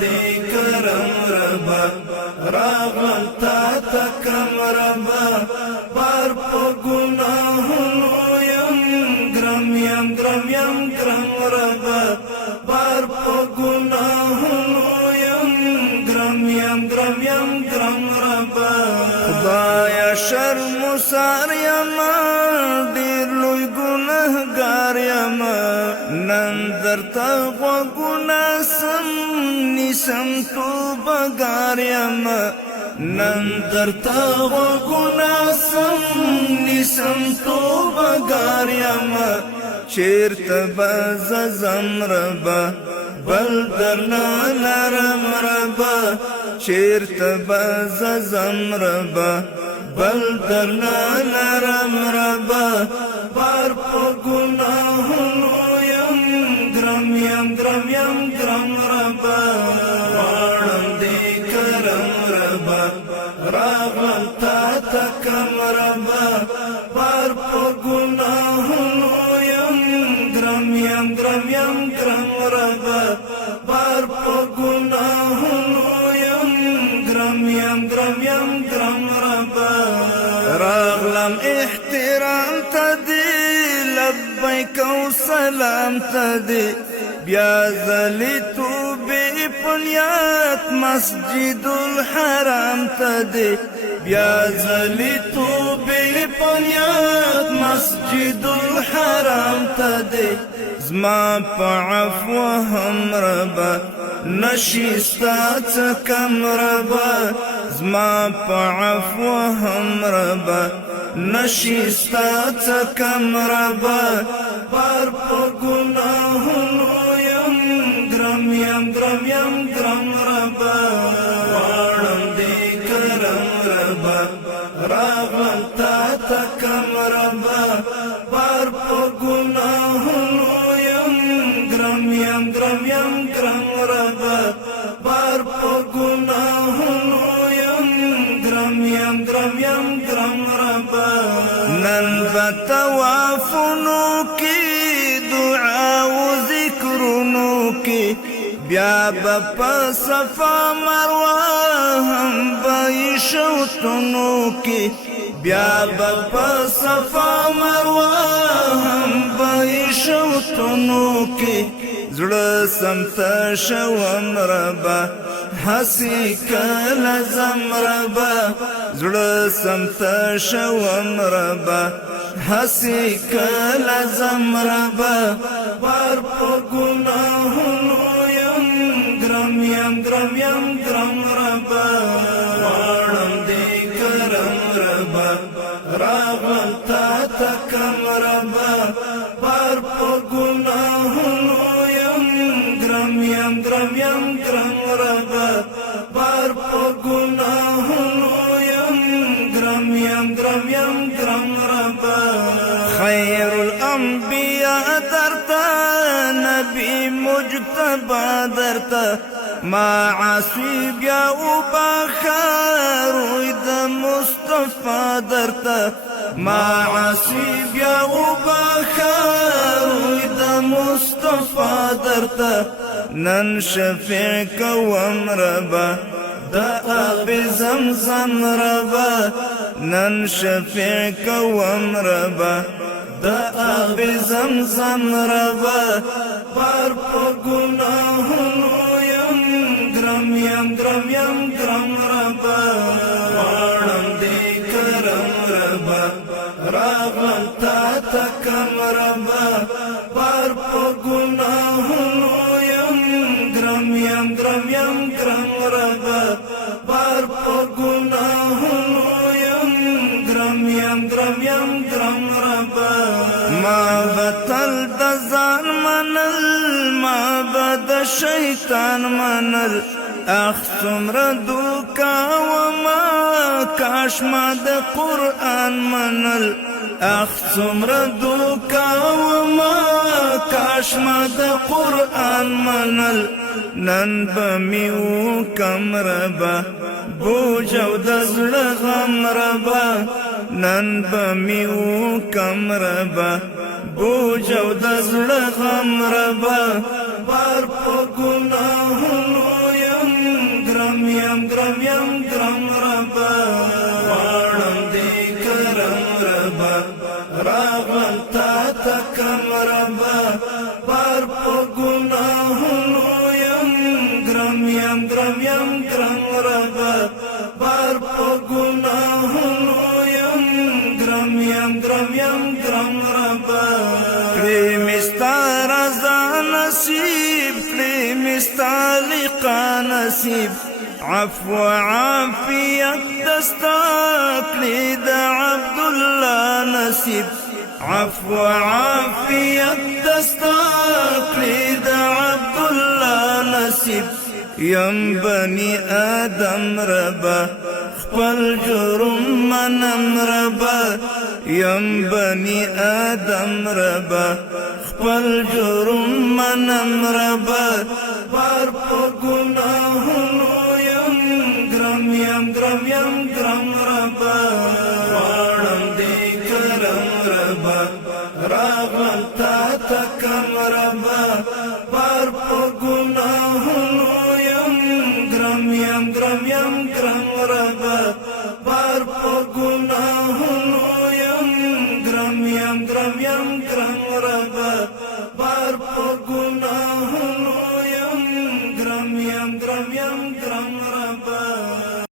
دې کرم ربا راغلم تا ته کم ربا بار په ګناهونو یم ګرم ربا بار په ګناهونو یم ګرم ربا خدایا شرمسار یم ډېر لوی ګنهګار یم نن درته غوږونه سم نیسم توبهګار یم نن درته غوږونه سم نیسم توبهګار یم چیرته به زه ځم ربا بل درنه لرم ربا چیرته به زه ځم ربا بل درنه لرم ربا بار په ګناهونو یم ګرم ربا غواړم دې کرم ربا راغلم تا ته کم ربا بار په ګناهونو ګرم ربا بار په ګناهونو ګرم ربا راغلم احترام ته دې لبیک او سلام ته دې بیا ځلې توبې په نیت مسجد الحرام ته دې بیا ځلې توبې په نیت مسجد الحرام ته دې زما په عفو هم ربا نشي ستا څه کم ربا زما په عفو هم ربا نشي ستا څه کم ربا بار په ګناهونو یم ګرم ربا غواړم دې کرم ربا راغلم تا ته کم ربا بار په ګناهونو ګرم ربا بار په ګناهونو ګرم ربا نن به طوافونو کې دعا و ذکرونو کې بیا به په صفا مروه هم به شوطونو کې بیا به په صفا مروه هم به شوطونو کې زړه سمته شوم ربا هسې کله ځم ربا زړه سمته شوم ربا هسې کله ځم ربا بار په ګناهونو یم ګرم ربا غواړم دې کرم ربا راغلم تا ته کم ربا بار په ګناهونو ګرم ربا بار په ګناهونو ګرم ربا خیر الانبیاء درته نبی مجتبی درته ما عاصی بیا وبخاروی د مصطفی درته ما عاصی بیا وبخاروی د مصطفی درته نن شفیع کوم ربا دا آب زمزم ربا نن شفیع کوم ربا دا آب زمزم ربا بار په ګناهونو یم ګرم ربا غواړم دې کرم ربا راغلم تا ته کم ربا بار په ګناهونو ګرم ربا بار په ګناهونو ګرم ربا ما بتل د ځان منل ما بد شیطان منل اخ څومره دوکا وما کاش ما د قرآن منل اخ څومره دوکا وما کاش ما د قرآن منل نن به مې وکم ربا بوج او د زړه غم ربا نن به مې وکم ربا بوج او د زړه غم ربا بار په ګناهونو استالقا نصیب عفو عافیت دستاکلی دا عبدالله نصیب عفو عافیت دستاکلی دا عبدالله نصیب یم بنی آدم ربا خپل جرم منم ربا یم بنی آدم ربا خپل جرم منم ربا بار پا گناہنو یم گرم ربا وارم دی کرم ربا راغلم تا تکم ربا بار پا گناہنو یم گرم ربا بار پا گناہنو یم گرم ربا